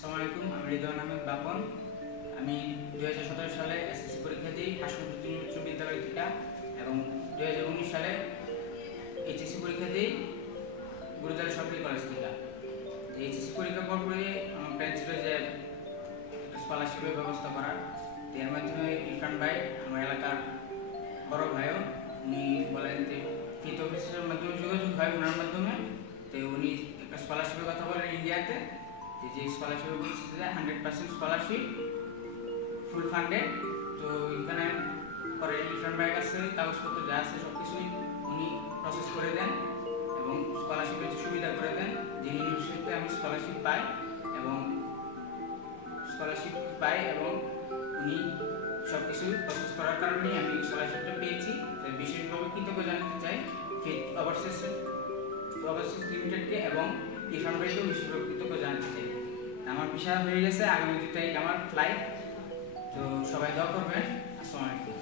আসসালামু আলাইকুম, আমি রিদওয়ান আহমেদ বাপন। আমি 2017 সালে এসএসসি পরীক্ষা দিই হাসপাতাল উচ্চ বিদ্যালয় থেকে এবং 2019 সালে এইচএসসি পরীক্ষা দিই গুরুদার সরকারি কলেজ থেকে। এইচএসসি পরীক্ষা পরে আমার প্ল্যান ছিল যে স্কলারশিপের ব্যবস্থা করার। এর মাধ্যমে ইরফান ভাই, আমার এলাকার বড় ভাইও, উনি বলেন যে ফিত অফিসের মাধ্যমে যোগাযোগ হয় ওনার মাধ্যমে। তো উনি একটা স্কলারশিপের কথা বলেন ইন্ডিয়াতে, যে স্কলারশিপ বলছে 100% স্কলারশিপ ফুল ফান্ডেড। তো এখানে পরে ইরফান ভাইয়ের কাছে কাগজপত্র যা আছে সব কিছুই উনি প্রসেস করে দেন এবং স্কলারশিপের সুবিধা করে দেন। যে ইউনিভার্সিটিতে আমি স্কলারশিপ পাই এবং উনি সব কিছু প্রসেস করার কারণে আমি স্কলারশিপটা পেয়েছি। তাই বিশেষভাবে কৃতজ্ঞ জানাতে চাই ফিট ওভারসিজ লিমিটেডকে এবং ইরফান ভাইকেও বিশেষভাবে কৃতজ্ঞ জানাতে চাই। আমার ভিসা হয়ে গেছে, আগামী 2 তারিখ আমার ফ্লাইট। তো সবাই দোয়া করবেন। আসসালামু আলাইকুম।